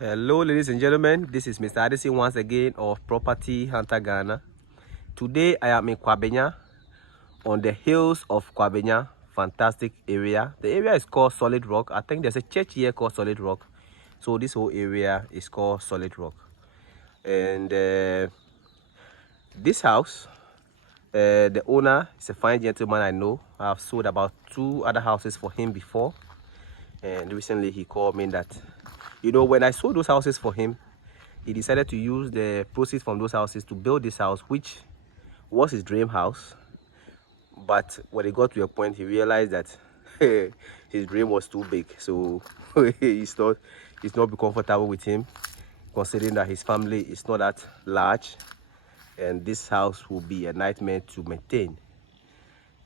Hello ladies and gentlemen, this is Mr. Addison once again of Property Hunter Ghana. Today I am in Kwabenya, on the hills of Kwabenya, fantastic area. The area is called Solid Rock. I think there's a church here called Solid Rock. So this whole area is called Solid Rock. And this house, the owner is a fine gentleman I know. I've sold about 2 other houses for him before. And recently he called me that, when I sold those houses for him, he decided to use the proceeds from those houses to build this house, which was his dream house. But when he got to a point, he realized that his dream was too big. So it's not be comfortable with him, considering that his family is not that large. And this house will be a nightmare to maintain.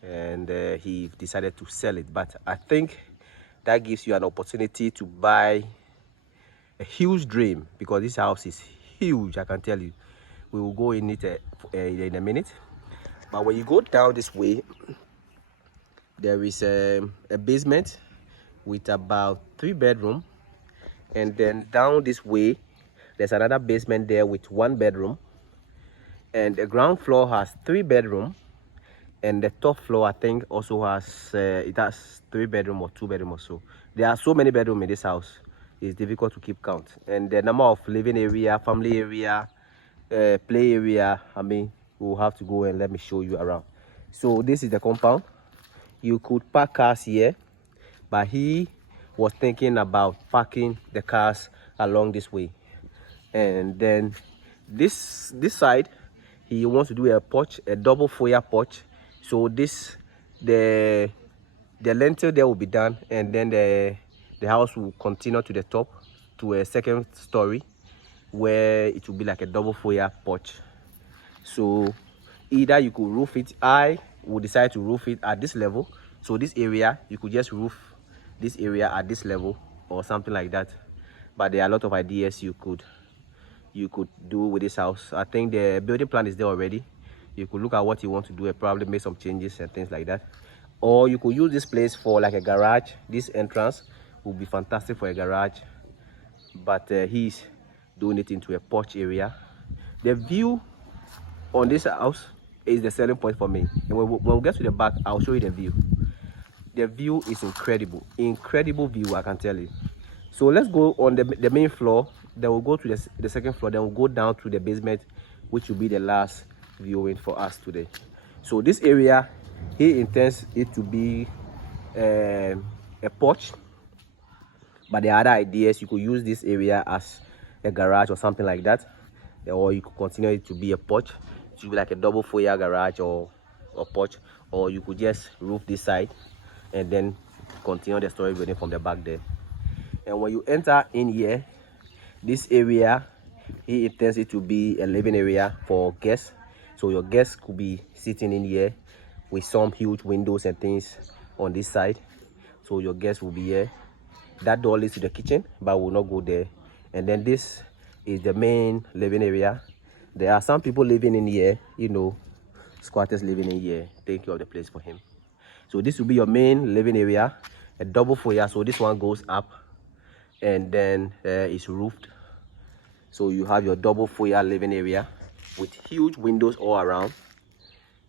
And he decided to sell it. But I think that gives you an opportunity to buy a huge dream, because this house is huge. I can tell you. We will go in it in a minute. But when you go down this way, there is a basement with about 3 bedrooms, and then down this way there's another basement there with 1 bedroom, and the ground floor has 3 bedrooms, and the top floor I think also has it has 3 bedrooms or 2 bedrooms or so. There are so many bedrooms in this house, it's difficult to keep count. And the number of living area, family area, play area, we'll have to go and let me show you around. So this is the compound. You could park cars here, but he was thinking about parking the cars along this way. And then this side, he wants to do a porch, a double foyer porch. So the lintel there will be done, and then the house will continue to the top to a 2nd story, where it will be like a double foyer porch. So either you could roof it. I would decide to roof it at this level. So this area, you could just roof this area at this level or something like that. But there are a lot of ideas you could do with this house. I think the building plan is there already. You could look at what you want to do and probably make some changes and things like that. Or you could use this place for like a garage. This entrance will be fantastic for a garage, but he's doing it into a porch area. The view on this house is the selling point for me. And when we get to the back, I'll show you the view. The view is incredible view, I can tell you. So let's go on the main floor, then we'll go to the 2nd floor, then we'll go down to the basement, which will be the last viewing for us today. So this area, he intends it to be a porch, but the other ideas, you could use this area as a garage or something like that, or you could continue it to be a porch. It should be like a double foyer garage or porch, or you could just roof this side and then continue the story building from the back there. And when you enter in here, this area, he intends it to be a living area for guests. So your guests could be sitting in here with some huge windows and things on this side. So your guests will be here. That door leads to the kitchen, but we'll not go there. And then this is the main living area. There are some people living in here, squatters living in here, taking care of the place for him. So this will be your main living area, a double foyer. So this one goes up, and then it's roofed. So you have your double foyer living area with huge windows all around.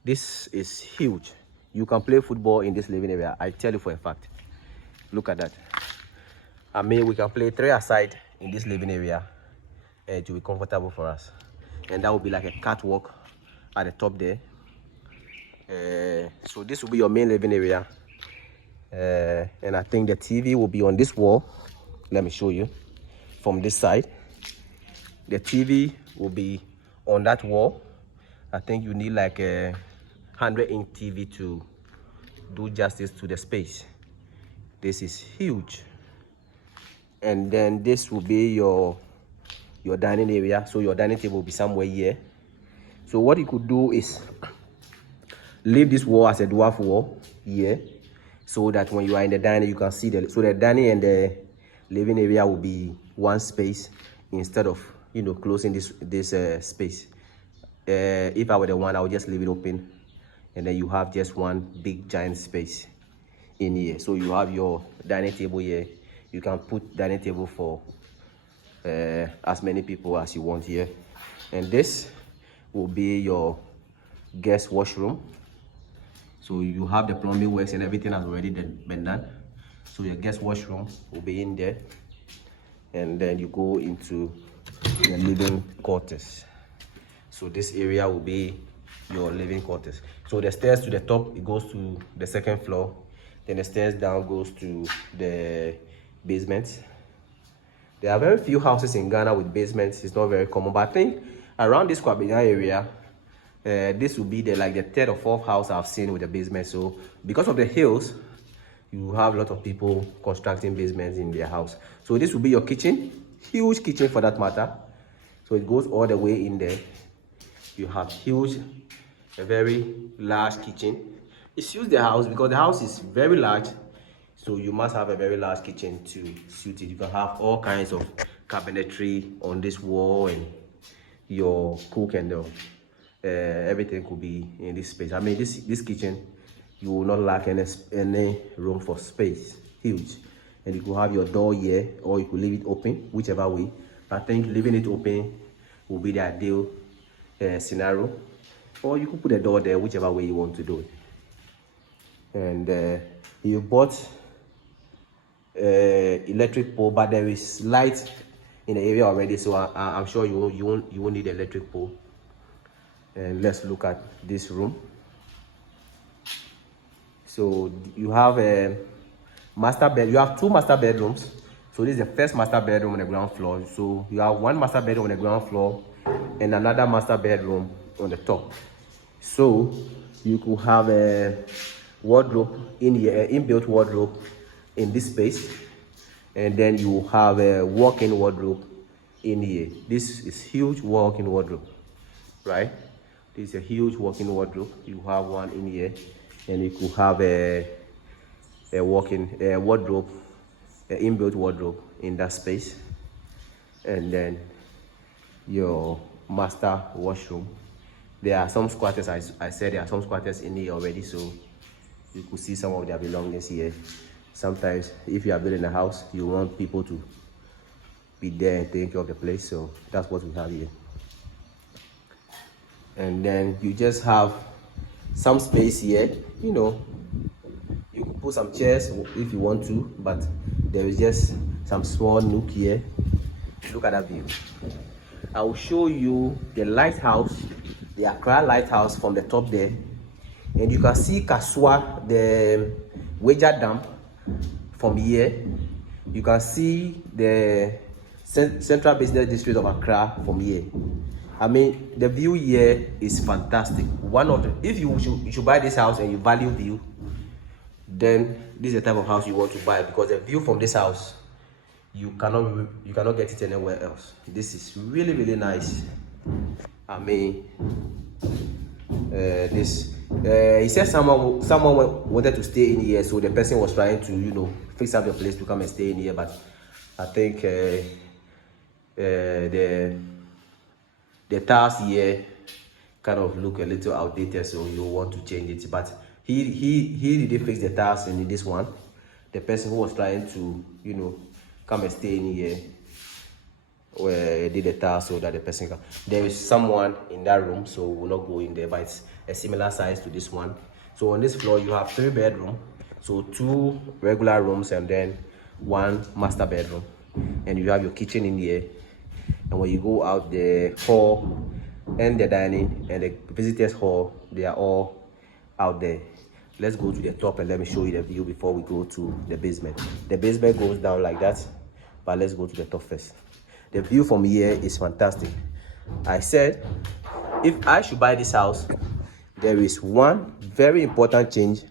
This is huge. You can play football in this living area, I tell you for a fact. Look at that. We can play 3-a-side in this living area, and it will be comfortable for us. And that will be like a catwalk at the top there. So this will be your main living area. And I think the TV will be on this wall. Let me show you from this side. The TV will be on that wall. I think you need like a 100-inch TV to do justice to the space. This is huge. And then this will be your dining area. So your dining table will be somewhere here. So what you could do is leave this wall as a dwarf wall here, so that when you are in the dining, you can see the dining and the living area will be one space, instead of closing this space. If I were the one, I would just leave it open, and then you have just one big giant space in here. So you have your dining table here. You can put dining table for as many people as you want here. And this will be your guest washroom. So you have the plumbing works and everything has already been done. So your guest washroom will be in there, and then you go into your living quarters. So this area will be your living quarters. So the stairs to the top, it goes to the second floor. Then the stairs down goes to the basement. There are very few houses in Ghana with basements. It's not very common, but I think around this Kwabenya area, this will be like the third or fourth house I've seen with a basement. So because of the hills, you have a lot of people constructing basements in their house. So this will be your kitchen, huge kitchen for that matter. So it goes all the way in there. You have a very large kitchen. It suits the house because the house is very large. So you must have a very large kitchen to suit it. You can have all kinds of cabinetry on this wall, and your cook and everything could be in this space. I mean, this kitchen, you will not lack any room for space. Huge. And you could have your door here, or you could leave it open, whichever way. I think leaving it open will be the ideal scenario, or you could put a door there, whichever way you want to do it. And you bought electric pole, but there is light in the area already, so I'm sure you won't need electric pole. And let's look at this room. So you have a master bed. You have two master bedrooms. So this is the first master bedroom on the ground floor. So you have one master bedroom on the ground floor and another master bedroom on the top. So you could have a wardrobe in here, inbuilt wardrobe in this space, and then you have a walk-in wardrobe in here. This is huge walk-in wardrobe, right? This is a huge walk-in wardrobe. You have one in here, and you could have a walk-in wardrobe, an inbuilt wardrobe in that space, and then your master washroom. There are some squatters, I said there are some squatters in here already, so you could see some of their belongings here. Sometimes if you are building a house, you want people to be there and take care of the place, so that's what we have here. And then you just have some space here, you know, you could put some chairs if you want to, but there is just some small nook here. Look at that view. I will show you the lighthouse, the Accra lighthouse from the top there, and you can see Kaswa, the Wager Dam from here. You can see the Central Business District of Accra from here. I mean, the view here is fantastic. One of the, if you should buy this house and you value view, then this is the type of house you want to buy, because the view from this house, you cannot get it anywhere else. This is really, really nice. I mean, he said someone wanted to stay in here, so the person was trying to, you know, fix up the place to come and stay in here, but I think the tiles here kind of look a little outdated, so you want to change it. But he did fix the tiles in this one. The person who was trying to, you know, come and stay in here, where did the tiles so that the person can. There is someone in that room, so we'll not go in there, but it's a similar size to this one. So on this floor you have 3 bedrooms, so 2 regular rooms and then 1 master bedroom, and you have your kitchen in here. And when you go out, the hall and the dining and the visitors hall, they are all out there. Let's go to the top and let me show you the view before we go to the basement. The basement goes down like that, but let's go to the top first. The view from here is fantastic. I said if I should buy this house, there is one very important change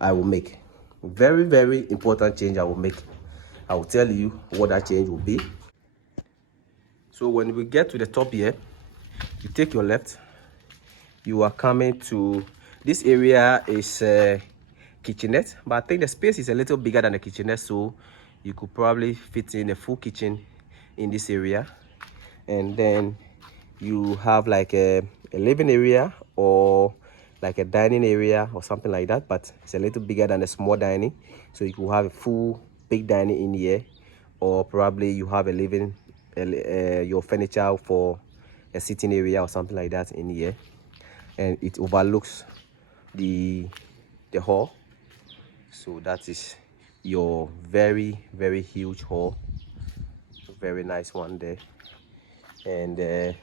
I will make. Very, very important change I will make. I will tell you what that change will be. So when we get to the top here, you take your left, you are coming to this area. Is kitchenette, but I think the space is a little bigger than the kitchenette, so you could probably fit in a full kitchen in this area. And then you have like a living area or like a dining area or something like that, but it's a little bigger than a small dining, so you could have a full big dining in here, or probably you have a living your furniture for a sitting area or something like that in here, and it overlooks the hall. So that is your very huge hall, very nice one there. And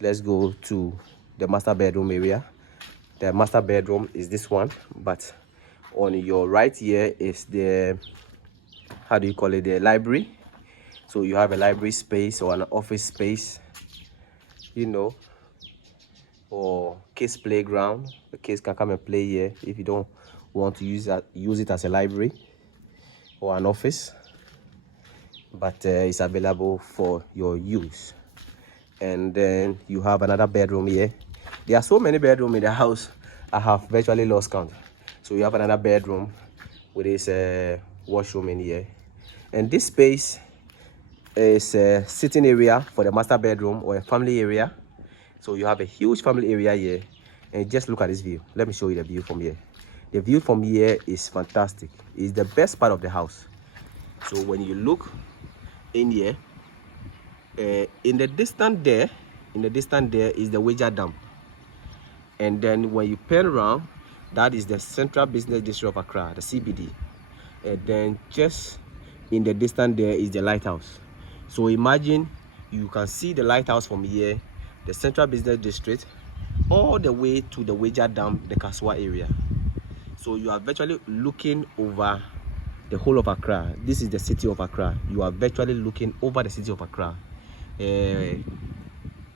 let's go to the master bedroom area. The master bedroom is this one, but on your right here is the, how do you call it, the library. So you have a library space or an office space, you know, or kids playground. The kids can come and play here if you don't want to use it as a library or an office, but it's available for your use. And then you have another bedroom here. There are so many bedrooms in the house, I have virtually lost count. So you have another bedroom with this washroom in here, and this space is a sitting area for the master bedroom or a family area. So you have a huge family area here, and just look at this view. Let me show you the view from here. The view from here is fantastic. It's the best part of the house. So when you look in here, in the distance there is the Wager Dam, and then when you turn around, that is the Central Business District of Accra, the CBD, and then just in the distance there is the lighthouse. So imagine you can see the lighthouse from here, the Central Business District, all the way to the Wager Dam, the Kaswa area. So you are virtually looking over the whole of Accra. This is the city of Accra. You are virtually looking over the city of Accra.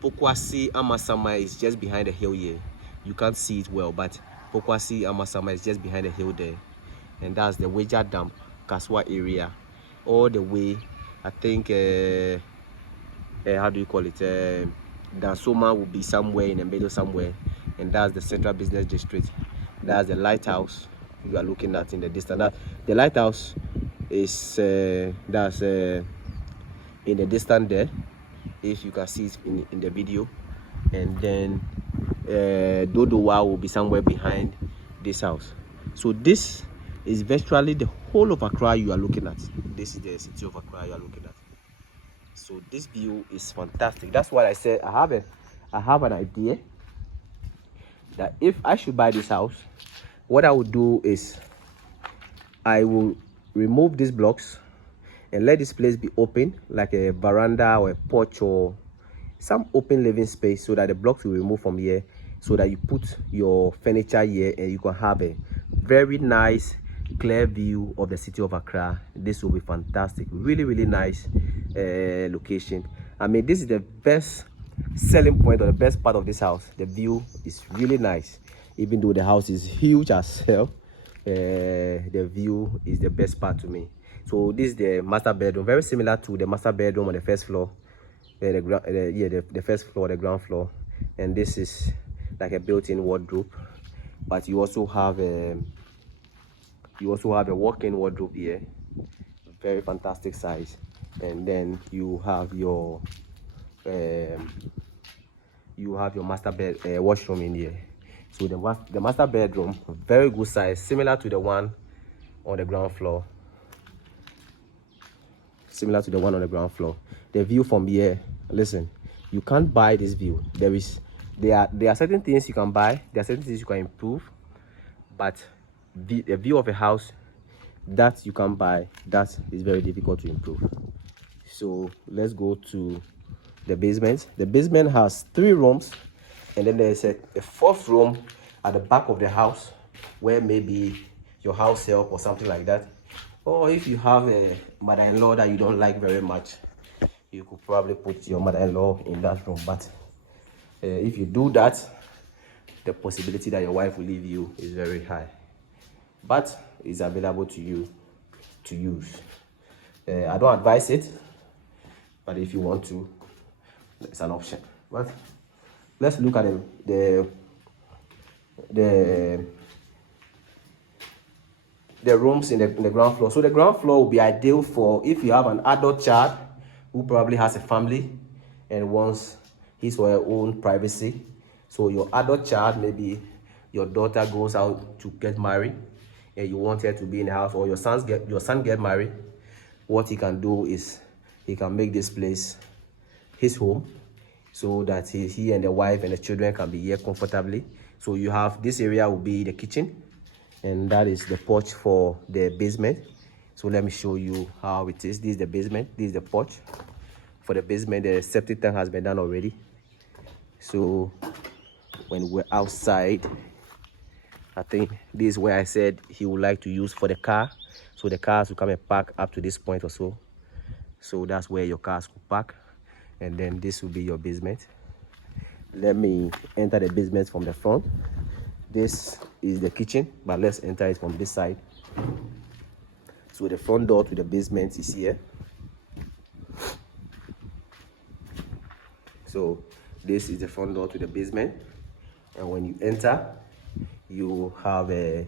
Pokwasi Amasama is just behind the hill here. You can't see it well, but Pokwasi Amasama is just behind the hill there, and that's the Wager Dam, Kaswa area, all the way. I think how do you call it, Dansoma will be somewhere in the middle somewhere, and that's the Central Business District. That's the lighthouse you are looking at in the distance. The lighthouse is that's in the distance there, if you can see it in the video. And then Dodowa will be somewhere behind this house. So this is virtually the whole of Accra you are looking at. This is the city of Accra you are looking at. So this view is fantastic. That's why I said I have an idea that if I should buy this house, what I would do is I will remove these blocks and let this place be open, like a veranda or a porch or some open living space, so that the blocks will remove from here, so that you put your furniture here and you can have a very nice clear view of the city of Accra. This will be fantastic. Really nice location. I mean, this is the best selling point or the best part of this house. The view is really nice. Even though the house is huge as hell, the view is the best part to me. So this is the master bedroom, very similar to the master bedroom on the first floor, the first floor, the ground floor. And this is like a built-in wardrobe, but you also have a walk-in wardrobe here, very fantastic size. And then you have your master bed washroom in here. So the master bedroom, very good size, similar to the one on the ground floor. The view from here, listen, you can't buy this view. There are certain things you can buy, there are certain things you can improve, but the view of a house that you can buy, that is very difficult to improve. So let's go to the basement. The basement has 3 rooms, and then there's a 4th room at the back of the house, where maybe your house help or something like that, or if you have a mother-in-law that you don't like very much, you could probably put your mother-in-law in that room. But if you do that, the possibility that your wife will leave you is very high, but it's available to you to use. I don't advise it, but if you want to, it's an option. But let's look at the rooms in the ground floor. So the ground floor will be ideal for if you have an adult child who probably has a family and wants his or her own privacy. So your adult child, maybe your daughter goes out to get married and you want her to be in the house, or your son get married, what he can do is he can make this place his home, so that he and the wife and the children can be here comfortably. So you have this area will be the kitchen, and that is the porch for the basement. So let me show you how it is. This is the basement, this is the porch for the basement. The septic tank has been done already. So when we're outside, I think this is where I said he would like to use for the car. So the cars will come and park up to this point or so. So that's where your cars will park. And then this will be your basement. Let me enter the basement from the front. This is the kitchen, but let's enter it from this side. So the front door to the basement is here. So this is the front door to the basement. And when you enter, you have a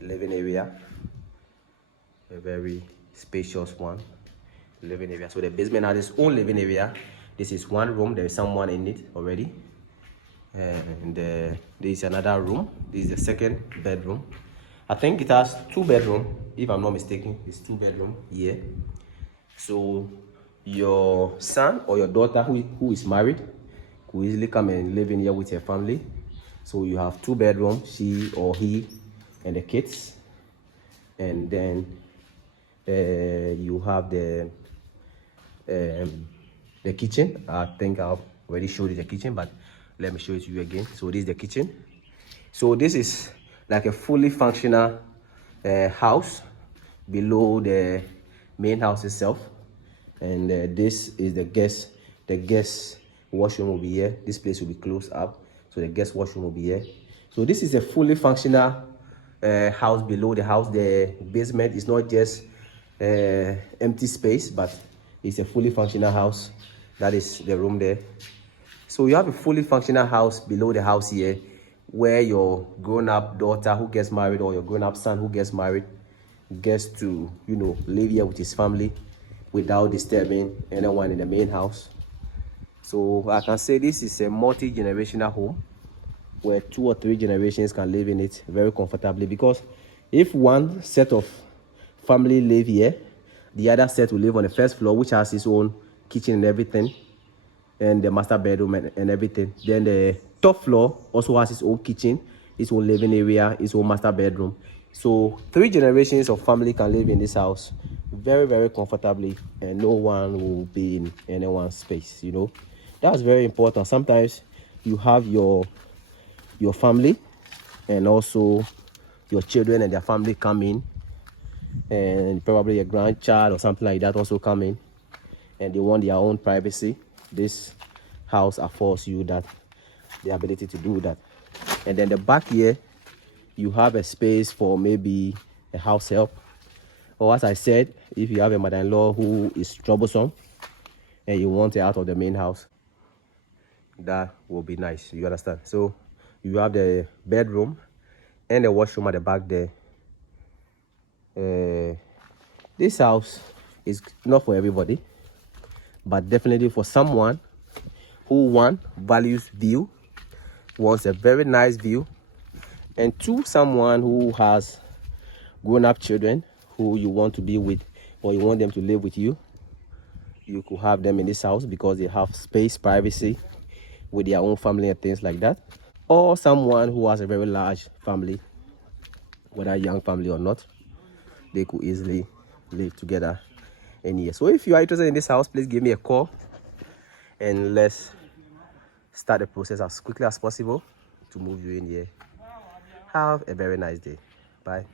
living area, a very spacious one, living area. So the basement has its own living area. This is one room, there is someone in it already. And there is another room. This is the second bedroom. I think it has 2 bedrooms, if I'm not mistaken. It's 2 bedrooms here. So your son or your daughter who is married could easily come and live in here with her family. So you have 2 bedrooms, she or he and the kids. And then you have the kitchen. I think I've already showed you the kitchen, but let me show it to you again. So this is the kitchen. So this is like a fully functional house below the main house itself. And this is the guest washroom will be here. This place will be closed up, so the guest washroom will be here. So this is a fully functional house below the house. The basement is not just empty space, but it's a fully functional house. That is the room there. So you have a fully functional house below the house here, where your grown-up daughter who gets married or your grown-up son who gets married gets to, you know, live here with his family without disturbing anyone in the main house. So I can say this is a multi-generational home where 2 or 3 generations can live in it very comfortably, because if one set of family live here, the other set will live on the first floor, which has its own kitchen and everything, and the master bedroom and everything. Then the top floor also has its own kitchen, its own living area, its own master bedroom. So 3 generations of family can live in this house very, very comfortably, and no one will be in anyone's space, you know. That's very important. Sometimes you have your family and also your children and their family come in, and probably a grandchild or something like that also come in, and they want their own privacy. This house affords you that, the ability to do that. And then the back here, you have a space for maybe a house help, or as I said, if you have a mother-in-law who is troublesome and you want her out of the main house, that will be nice, you understand. So you have the bedroom and the washroom at the back there. This house is not for everybody, but definitely for someone who, 1, values view, wants a very nice view, and 2, someone who has grown-up children who you want to be with, or you want them to live with you. You could have them in this house because they have space, privacy with their own family and things like that. Or someone who has a very large family, whether a young family or not, they could easily live together in here. So if you are interested in this house, please give me a call and let's start the process as quickly as possible to move you in here. Have a very nice day. Bye.